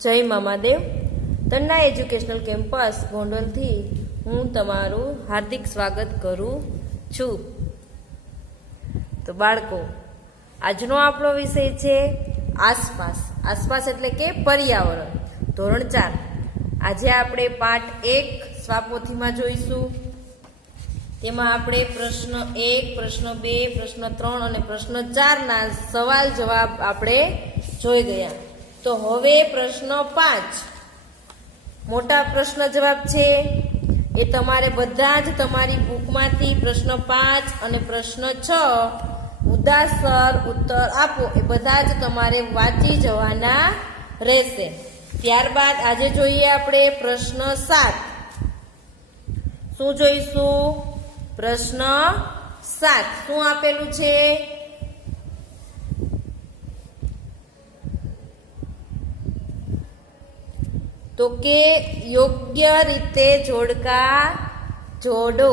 જય Mamadev Tanna educational campus ગોંડલથી હું તમારું હાર્દિક સ્વાગત કરું છું। તો બાળકો, આજનો આપણો વિષય છે આસપાસ। આસપાસ એટલે કે પર્યાવરણ, ધોરણ 4। આજે આપણે પાઠ 1 સ્વાપોથીમાં જોઈશું। તેમાં આપણે પ્રશ્ન 1, પ્રશ્ન 2, પ્રશ્ન 3 અને પ્રશ્ન 4 ના સવાલ જવાબ આપણે જોઈ ગયા। તો હવે પ્રશ્ન 5 મોટા પ્રશ્ન જવાબ છે, એ તમારે બધા જ તમારી બુકમાંથી પ્રશ્ન 5 અને પ્રશ્ન 6 મુદ્દાસર ઉત્તર આપો, એ બધા જ તમારે વાંચી જવાના રહેશે। ત્યારબાદ આજે જોઈએ આપણે પ્રશ્ન 7। શું જોઈશું? પ્રશ્ન 7 શું આપેલું છે? તો કે યોગ્ય રીતે જોડકા જોડો।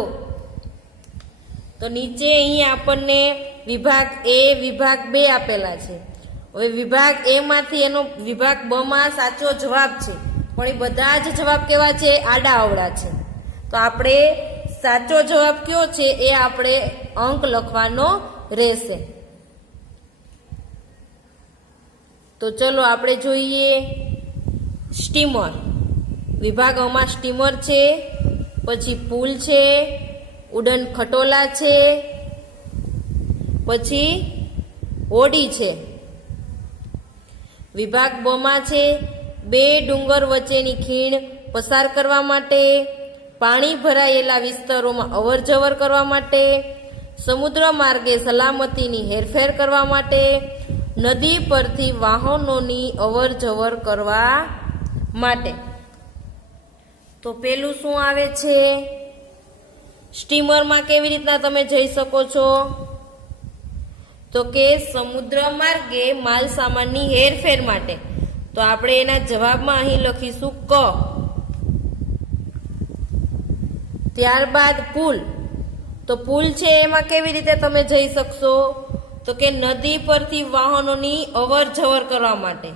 તો નીચે અહીં આપણને વિભાગ A, વિભાગ 2 આપેલા છે। હવે વિભાગ A માંથી એનો વિભાગ B માં સાચો જવાબ છે, પણ એ બધા જ જવાબ કેવા છે? આડા અવળા છે। તો આપણે સાચો જવાબ કયો છે એ આપણે અંક લખવાનો રહેશે। તો ચલો આપણે જોઈએ સ્ટીમર। વિભાગ A માં સ્ટીમર છે, પછી પુલ છે, ઉડન ખટોલા છે, પછી હોડી છે। વિભાગ B માં છે 2 ડુંગર વચ્ચેની ખીણ પસાર કરવા માટે, પાણી ભરાયેલા વિસ્તારોમાં અવરજવર કરવા માટે, સમુદ્ર માર્ગે સલામતીની હેરફેર કરવા માટે, નદી પરથી વાહનોની અવરજવર કરવા માટે। તો પેલું શું આવે છે? સ્ટીમરમાં કેવી રીતના તમે જઈ શકો છો? તો કે સમુદ્ર માર્ગે માલ સામાનની હેરફેર માટે। તો આપણે એના જવાબમાં અહીં લખીશું ક। ત્યારબાદ પુલ। તો પુલ છે એમાં કેવી રીતે તમે જઈ શકશો? તો કે નદી પરથી વાહનોની અવર જવર કરવા માટે।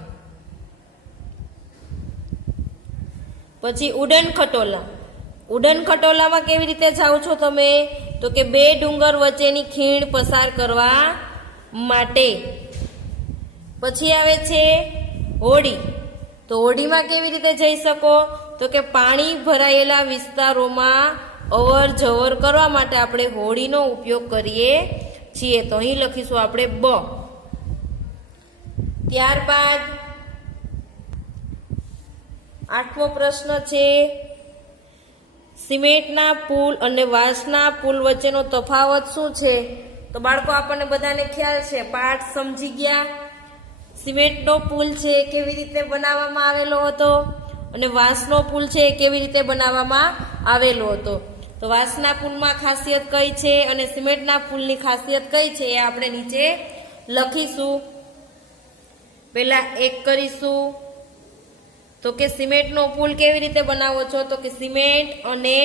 પછી ઉડન ખટોલા। ઉડન ખટોલામાં કેવી રીતે જાઓ છો તમે? તો કે 2 ડુંગર વચ્ચેની ખીણ પસાર કરવા માટે। પછી આવે છે હોડી। તો હોડીમાં કેવી રીતે જઈ શકો? તો કે પાણી ભરાયેલા વિસ્તારોમાં અવર જવર કરવા માટે આપણે હોડીનો ઉપયોગ કરીએ છીએ। તો અહીં લખીશું આપણે બ। ત્યારબાદ 8મો પ્રશ્ન છે સિમેન્ટના પુલ અને વાંસના પુલ વચ્ચેનો તફાવત શું છે? તો બાળકો, આપણને બધાને ખ્યાલ છે, પાઠ સમજી ગયા। સિમેન્ટનો પુલ છે કેવી રીતે બનાવવામાં આવેલો હતો, અને વાંસનો પુલ છે કેવી રીતે બનાવવામાં આવેલો હતો। તો વાંસના પુલમાં ખાસિયત કઈ છે અને સિમેન્ટના પુલની ખાસિયત કઈ છે એ આપણે નીચે લખીશું। પહેલા 1 કરીશું। તો કે સિમેન્ટનો પુલ કેવી રીતે બનાવો છો? તો કે સિમેન્ટ અને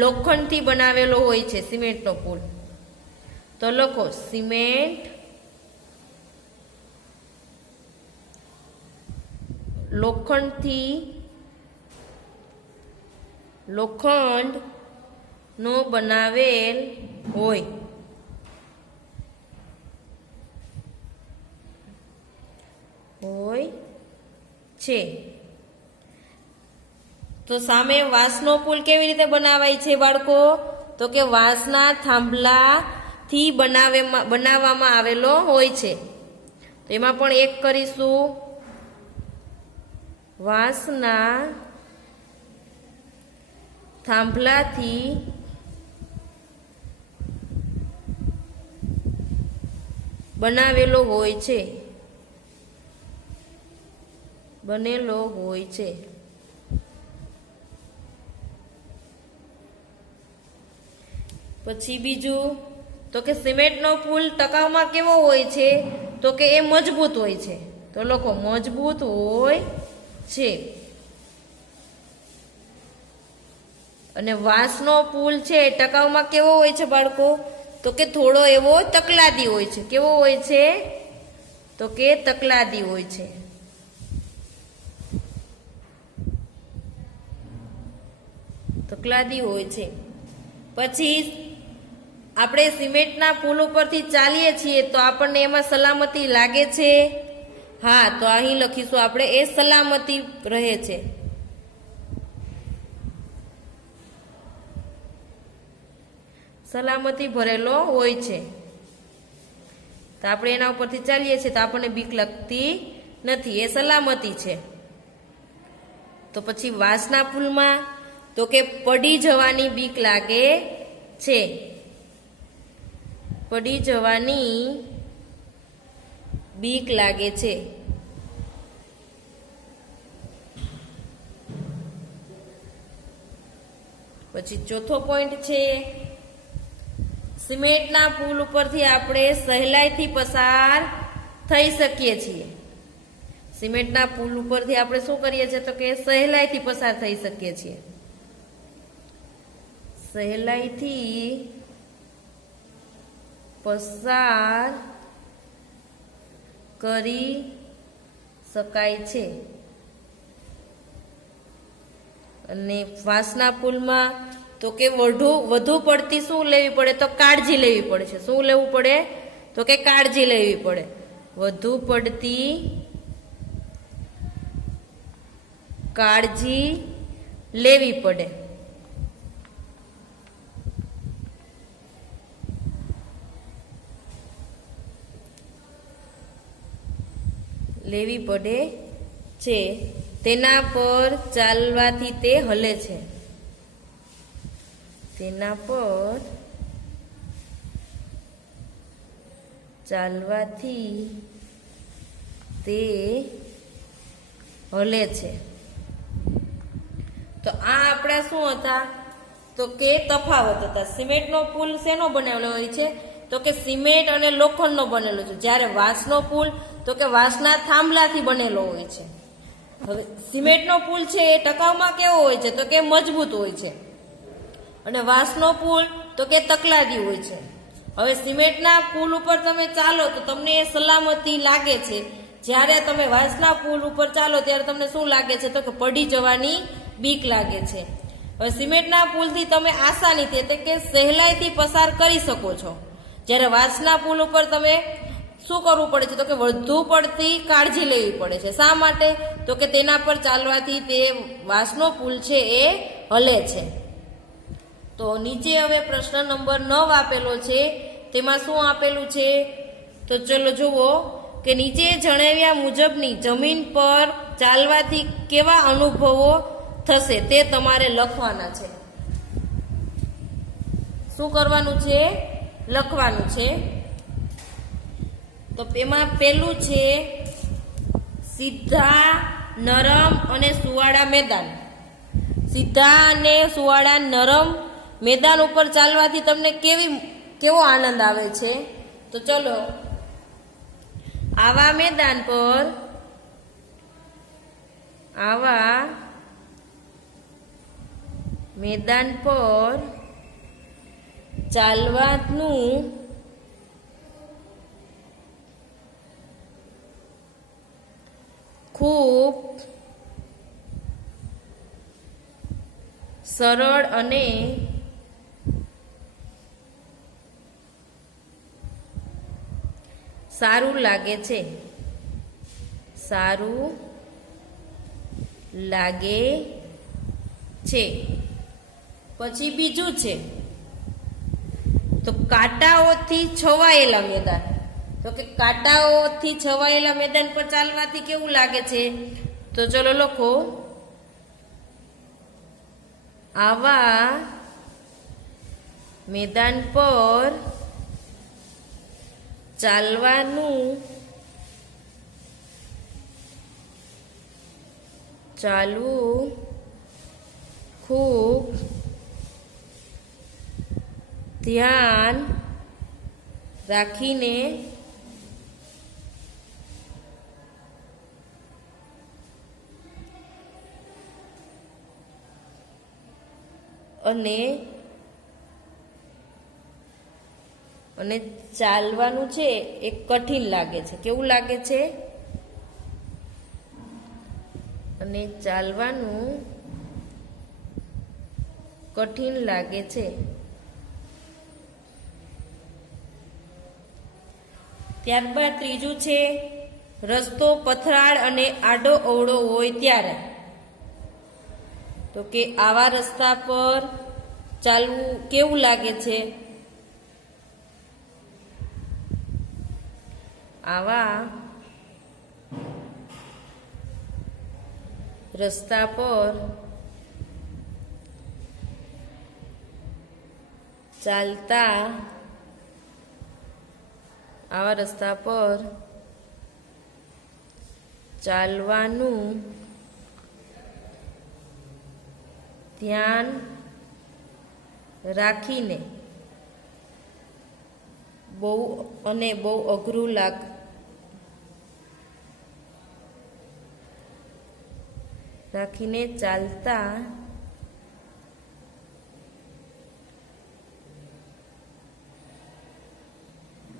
લોખંડથી બનાવેલો હોય છે સિમેન્ટનો પુલ। તો લખો સિમેન્ટ, લોખંડનો બનાવેલ હોય છે। તો સામે વાંસનો પુલ કેવી રીતે બનાવાય છે બાળકો? તો કે વાંસના થાંભલાથી બનાવવામાં આવેલો હોય છે। તો એમાં પણ 1 કરીશું। વાંસના થાંભલાથી બનેલો હોય છે। પછી બીજું, તો કે સિમેન્ટનો પુલ ટકાઉમાં કેવો હોય છે? તો કે એ મજબૂત હોય છે। તો લખો મજબૂત હોય છે। અને વાંસનો પુલ છે ટકાઉમાં કેવો હોય છે બાળકો? તો કે થોડો એવો તકલાદી હોય છે। કેવો હોય છે? તો કે તકલાદી હોય છે। તકલાદી હોય છે. પછી આપણે સિમેન્ટના પુલ ઉપરથી ચાલીએ છીએ તો આપણને એમાં સલામતી લાગે છે? હા, તો અહીં લખીશું આપણે એ સલામતી રહે છે. સલામતી ભરેલો હોય છે. તો આપણે એના ઉપરથી ચાલીએ છીએ તો આપણને બીક લાગતી નથી, એ સલામતી છે. તો પછી વાંસના પુલમાં તો કે પડી જવાની બીક લાગે છે. પડી જવાની બીક લાગે છે. પછી ચોથો પોઈન્ટ છે, સિમેન્ટના પુલ ઉપરથી આપણે સહેલાઈથી પસાર થઈ શકીએ છીએ. સિમેન્ટના પુલ ઉપરથી આપણે શું કરીએ છીએ તો કે સહેલાઈથી પસાર થઈ શકીએ છીએ. સહેલાઈથી પસાર કરી શકાય છે. અને વાંસના પુલમાં તો કે વધુ પડતી શું લેવી પડે તો કાળજી લેવી પડે છે. શું લેવું પડે તો કે કાળજી લેવી પડે. વધુ પડતી કાળજી લેવી પડે. લેવી પડે છે. તેના પર ચાલવાથી તે હલે છે. તેના પર ચાલવાથી તે હલે છે. તો આ આપણા શું હતા તો કે તફાવત હતા. સિમેન્ટનો પુલ શેનો બનેલો હોય છે તો કે સિમેન્ટ અને લોખંડનો બનેલો છે, જ્યારે વાંસનો પુલ તો કે વાંસના થાંભલાથી બનેલો હોય છે. હવે સિમેન્ટનો પુલ છે એ ટકાઉમાં કેવો હોય છે તો કે મજબૂત હોય છે, અને વાંસનો પુલ તો કે તકલાદી હોય છે. હવે સિમેન્ટના પુલ ઉપર તમે ચાલો તો તમને એ સલામતી લાગે છે, જ્યારે તમે વાંસના પુલ ઉપર ચાલો ત્યારે તમને શું લાગે છે તો કે પડી જવાની બીક લાગે છે. હવે સિમેન્ટના પુલથી તમે આસાનીથી એટલે કે સહેલાઈથી પસાર કરી શકો છો, જ્યારે વાંસના પુલ ઉપર તમે શું કરવું પડે છે તો કે વધુ પડતી કાળજી લેવી પડે છે. શા માટે તો કે તેના પર ચાલવાથી તે વાંસનો પુલ છે એ હલે છે. તો નીચે હવે પ્રશ્ન નંબર 9 આપેલો છે, તેમાં શું આપેલું છે તો ચલો જુઓ કે નીચે જણાવ્યા મુજબની જમીન પર ચાલવાથી કેવા અનુભવો થશે તે તમારે લખવાના છે. શું કરવાનું છે? લખવાનું છે. તો એમાં પહેલું છે સીધા, નરમ અને સુવાળા મેદાન. સીધા અને સુવાળા નરમ મેદાન ઉપર ચાલવાથી તમને કેવો આનંદ આવે છે તો ચલો આવા મેદાન પર ચાલવાનું ખૂબ સરળ અને સારું લાગે છે. સારું લાગે છે. પછી બીજું છે તો કાંટાઓથી છવાયેલા મેદાન. તો કે કાંટાઓથી છવાયેલા મેદાન પર ચાલવાથી કેવું લાગે છે તો ચલો લખો આવા મેદાન પર ચાલવું ખૂબ ધ્યાન રાખીને અને ચાલવાનું છે એ કઠિન લાગે છે. કેવું લાગે છે? અને ચાલવાનું કઠિન લાગે છે. ત્યારબાદ ત્રીજું છે રસ્તો પથરાળ અને આડો અવળો હોય ત્યારે. તો કે આવા રસ્તા પર ચાલવું કેવું લાગે છે? આવા રસ્તા પર ચાલવાનું ધ્યાન રાખીને બહુ અઘરું રાખીને ચાલતા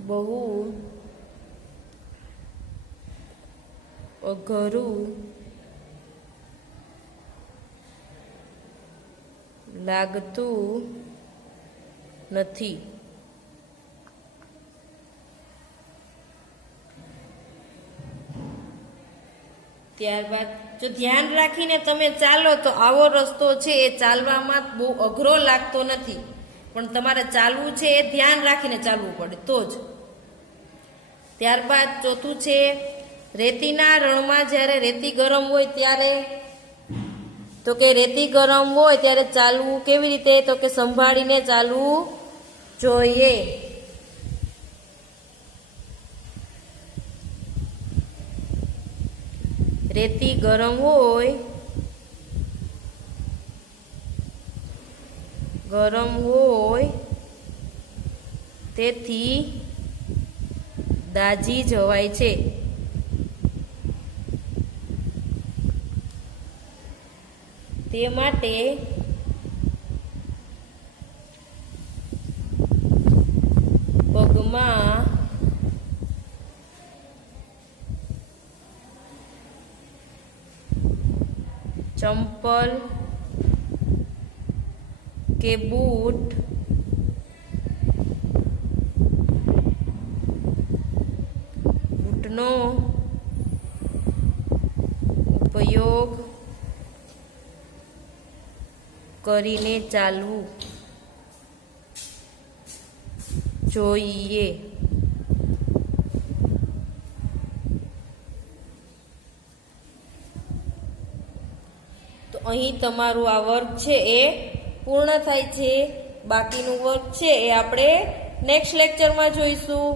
બહુ અઘરું લાગતું નથી. ત્યારબાદ જો ધ્યાન રાખીને તમે ચાલો તો આવો રસ્તો છે એ ચાલવામાં બહુ અઘરો લાગતો નથી, પણ તમારે ચાલવું છે એ ધ્યાન રાખીને ચાલવું પડે તો જ. ત્યારબાદ ચોથું છે રેતીના રણમાં જ્યારે રેતી ગરમ હોય ત્યારે. તો કે રેતી ગરમ હોય ત્યારે ચાલવું કેવી રીતે? તો કે સંભાળીને ચાલવું જોઈએ. રેતી ગરમ હોય તેથી દાઝી જવાય છે. તે માટે પગમાં ચંપલ કે બૂટનો ઉપયોગ કરીને ચાલવું જોઈએ. તો અહીં તમારું આ વર્ગ છે એ પૂર્ણ થાય છે. બાકીનું વર્ગ છે એ આપણે નેક્સ્ટ લેક્ચરમાં જોઈશું.